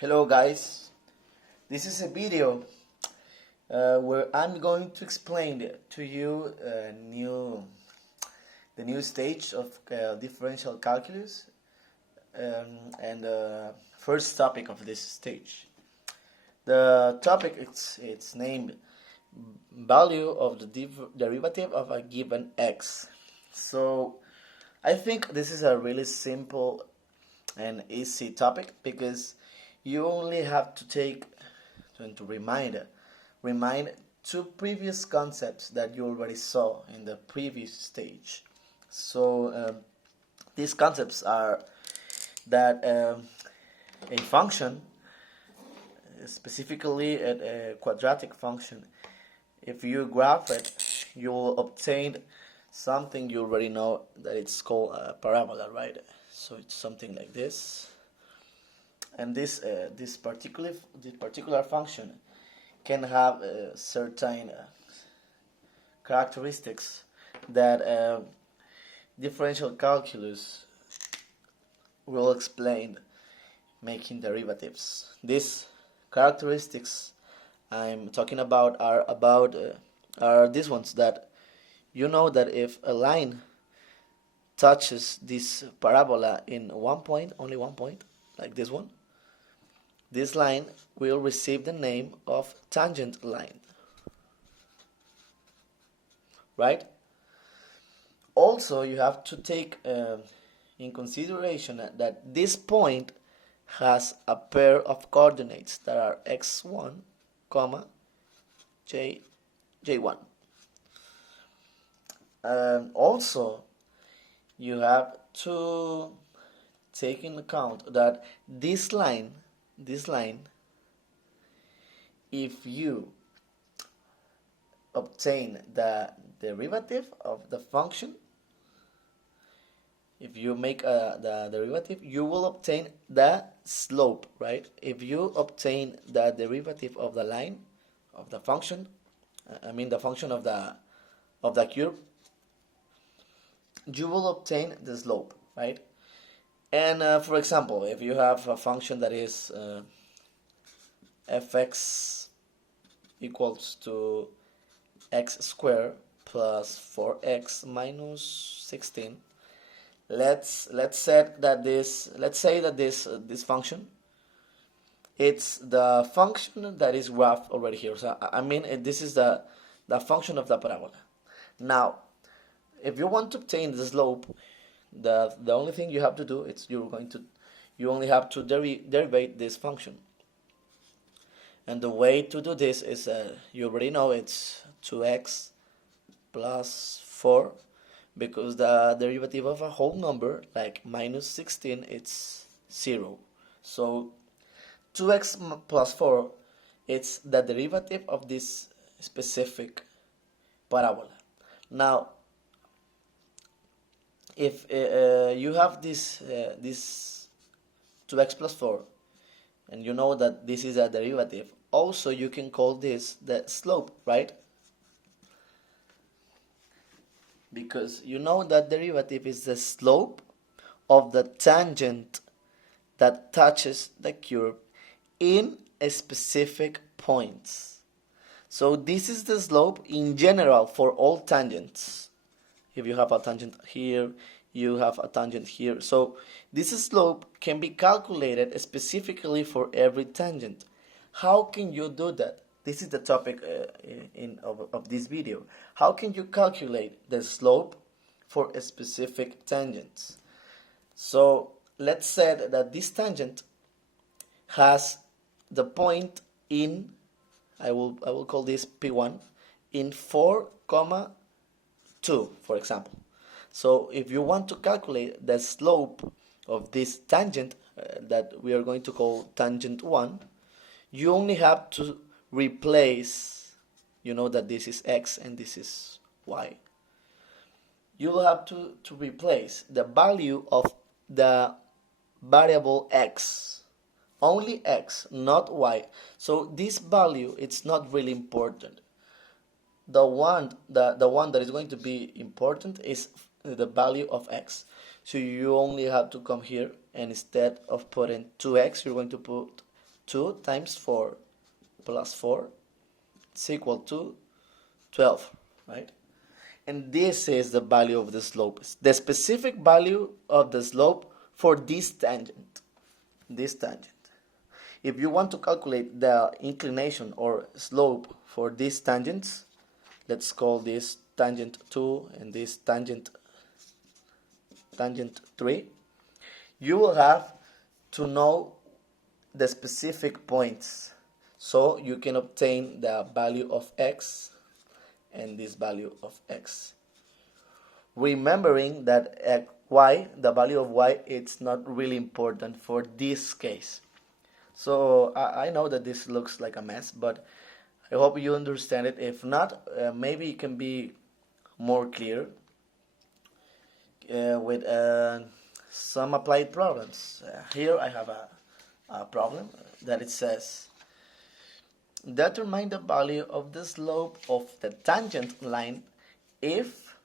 Hello guys, this is a video where I'm going to explain to you the new stage of differential calculus and the first topic of this stage. The topic it's named value of the derivative of a given x. So I think this is a really simple and easy topic because you only have to remind two previous concepts that you already saw in the previous stage. So these concepts are that a function, specifically a quadratic function, if you graph it, you will obtain something you already know that it's called a parabola, right? So it's something like this, and this particular function can have certain characteristics that differential calculus will explain making derivatives. These characteristics I'm talking about are these ones, that you know that if a line touches this parabola in one point, only one point, like this one, this line will receive the name of tangent line, right? Also, you have to take in consideration that this point has a pair of coordinates that are x1, comma j1. Also, you have to take in account that this line, if you obtain the derivative of the function, if you make the derivative, you will obtain the slope, right? If you obtain the derivative of the line, of the function, the function of the curve, you will obtain the slope, right? And for example, if you have a function that is fx equals to x squared plus 4x minus 16, let's say that this function, it's the function that is graphed already here. So this is the function of the parabola. Now, if you want to obtain the slope, the only thing you have to do is you only have to derivate this function. And the way to do this is you already know it's 2x plus 4, because the derivative of a whole number like minus 16, it's 0. So 2x plus 4, it's the derivative of this specific parabola. Now, if you have this 2x plus 4, and you know that this is a derivative, also you can call this the slope, right? Because you know that derivative is the slope of the tangent that touches the curve in a specific points. So this is the slope in general for all tangents. If you have a tangent here, you have a tangent here. So this slope can be calculated specifically for every tangent. How can you do that? This is the topic of this video. How can you calculate the slope for a specific tangent? So let's say that this tangent has the point in, I will call this P1, in 4, 2, for example. So if you want to calculate the slope of this tangent that we are going to call tangent 1, you only have to replace, you know that this is x and this is y. You will have to replace the value of the variable x, only x, not y. So this value, it's not really important. The one that is going to be important is the value of x. So you only have to come here, and instead of putting 2x, you're going to put 2 times 4 plus 4 is equal to 12, right? And this is the value of the slope, the specific value of the slope for this tangent. If you want to calculate the inclination or slope for these tangents, let's call this tangent 2 and this tangent 3, you will have to know the specific points so you can obtain the value of x and this value of x. Remembering that y, the value of y, it's not really important for this case. So I know that this looks like a mess, but I hope you understand it. If not, maybe it can be more clear with some applied problems. Here I have a problem that it says, determine the value of the slope of the tangent line if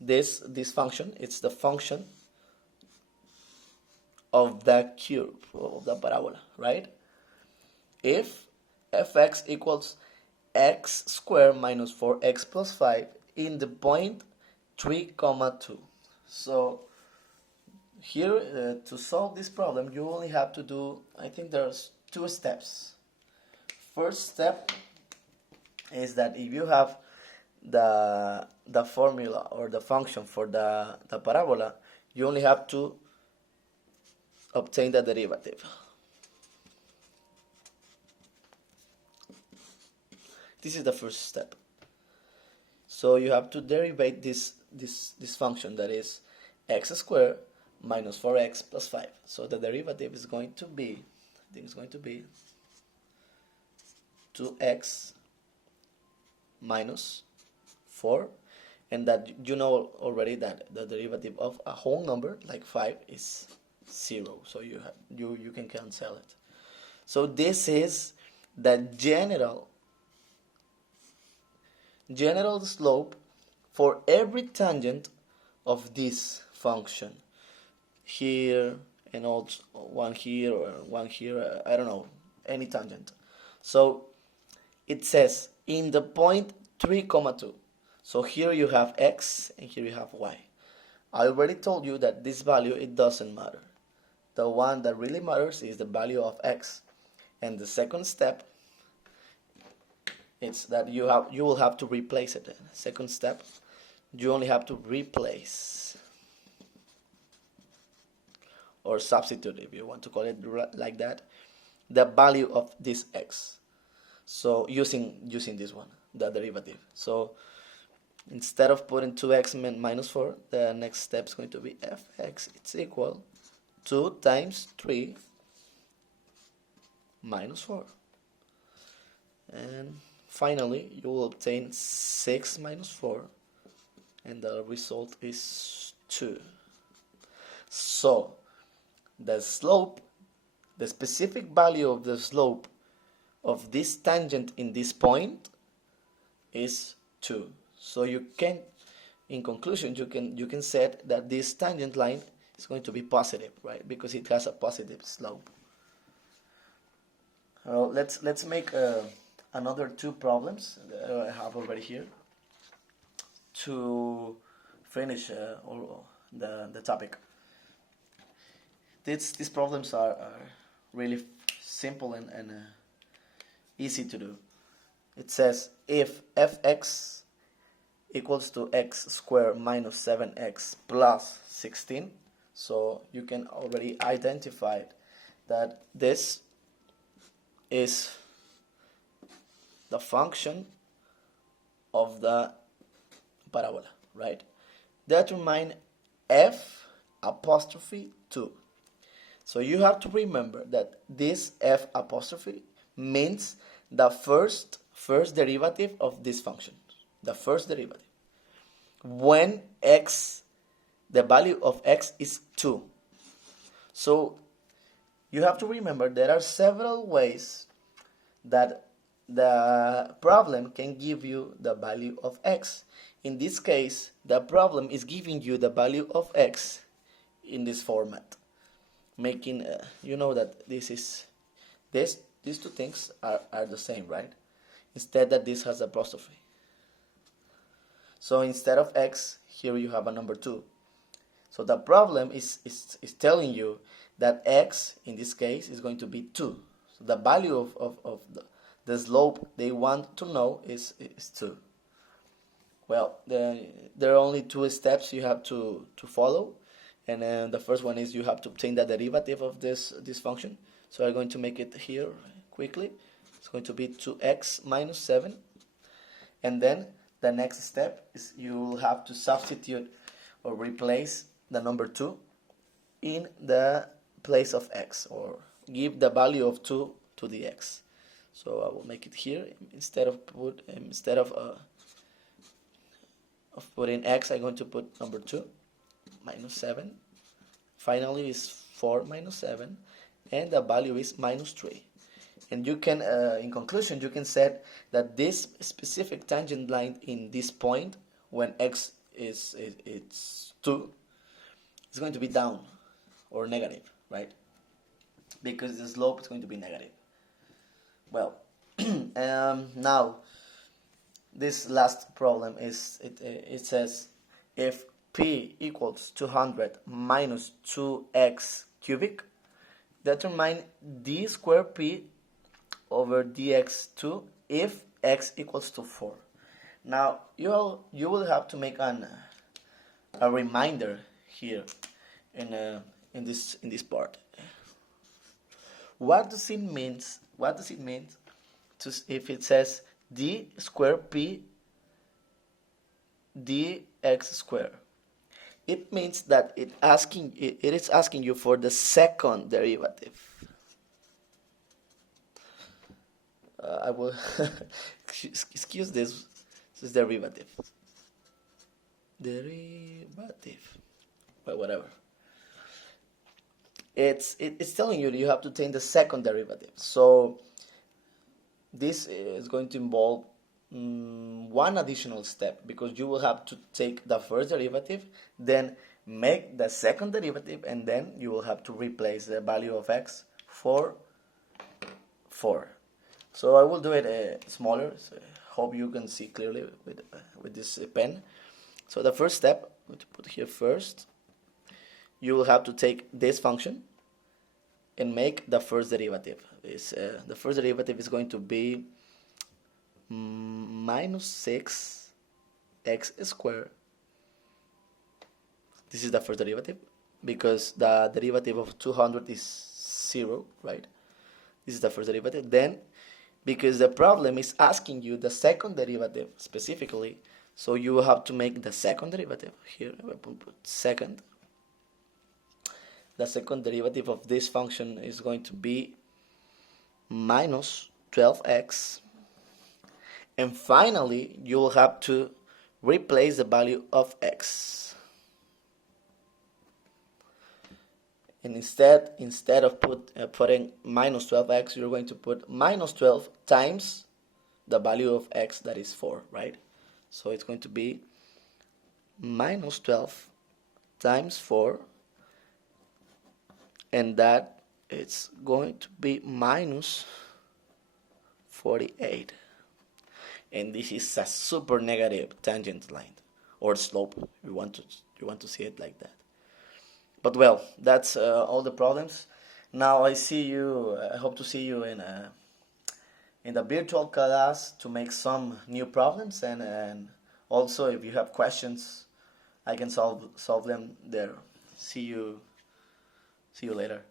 this function, it's the function of the curve, of the parabola, right? If fx equals x squared minus 4x plus 5 in the point 3, 2. So here, to solve this problem, you only have to do, I think there's 2 steps. First step is that if you have the formula or the function for the parabola, you only have to obtain the derivative. This is the first step. So you have to derivate this function, that is x squared minus 4x plus 5. So the derivative is going to be, I think it's going to be 2x minus 4, and that you know already that the derivative of a whole number like 5 is 0, so you can cancel it. So this is the general slope for every tangent of this function, here and also one here or one here, I don't know, any tangent. So it says in the point 3, 2. So here you have x and here you have y. I already told you that this value, it doesn't matter. The one that really matters is the value of x. And the second step, it's that you will have to replace it. Second step, you only have to replace or substitute, if you want to call it like that, the value of this x. So using this one, the derivative. So instead of putting 2x minus 4, the next step is going to be fx, it's equal 2 times 3 minus 4. And finally, you will obtain 6 minus 4, and the result is 2. So the slope, the specific value of the slope of this tangent in this point is 2. So you can, in conclusion, you can say that this tangent line is going to be positive, right? Because it has a positive slope. Let's make another 2 problems that I have already here to finish the topic. These problems are really simple and easy to do. It says if fx equals to x squared minus 7x plus 16, so you can already identify that this is the function of the parabola, right? Determine f apostrophe 2. So you have to remember that this f apostrophe means the first derivative of this function, the first derivative, when x, the value of x is 2. So you have to remember there are several ways that the problem can give you the value of x. In this case, the problem is giving you the value of x in this format, making you know that this is these two things are the same, right? Instead that this has apostrophe. So instead of x, here you have a number 2. So the problem is telling you that x, in this case, is going to be 2. So the value of the slope they want to know is 2. Well, there are only 2 steps you have to follow. And then the first one is you have to obtain the derivative of this function. So I'm going to make it here quickly. It's going to be 2x minus 7. And then the next step is you will have to substitute or replace the number 2 in the place of x, or give the value of 2 to the x. So I will make it here. Instead of putting x, I'm going to put number 2 minus 7. Finally is 4 minus 7, and the value is minus 3. And you can, in conclusion, you can say that this specific tangent line in this point, when x is 2, is going to be down or negative, right? Because the slope is going to be negative. Well, now this last problem is it says if p equals 200 minus 2x cubic, determine d square p over dx2 if x equals to 4. Now you will have to make a reminder here in this part. What does it mean? What does it mean if it says d square p dx square? It means that it is asking you for the second derivative. I will excuse this. This is derivative. Well, whatever. It's telling you that you have to take the second derivative. So this is going to involve one additional step, because you will have to take the first derivative, then make the second derivative, and then you will have to replace the value of x for 4. So I will do it smaller. So I hope you can see clearly with this pen. So the first step, I'm going to put here first. You will have to take this function and make the first derivative. The first derivative is going to be minus 6x squared. This is the first derivative, because the derivative of 200 is 0, right? This is the first derivative. Then, because the problem is asking you the second derivative specifically, so you will have to make the second derivative. Here I will put second. The second derivative of this function is going to be minus 12x. And finally, you will have to replace the value of x. And instead of putting minus 12x, you're going to put minus 12 times the value of x, that is 4, right? So it's going to be minus 12 times 4, and that it's going to be minus 48. And this is a super negative tangent line, or slope. You want to see it like that. But well, that's all the problems. Now I hope to see you in the virtual class to make some new problems, and also if you have questions, I can solve them there. See you later.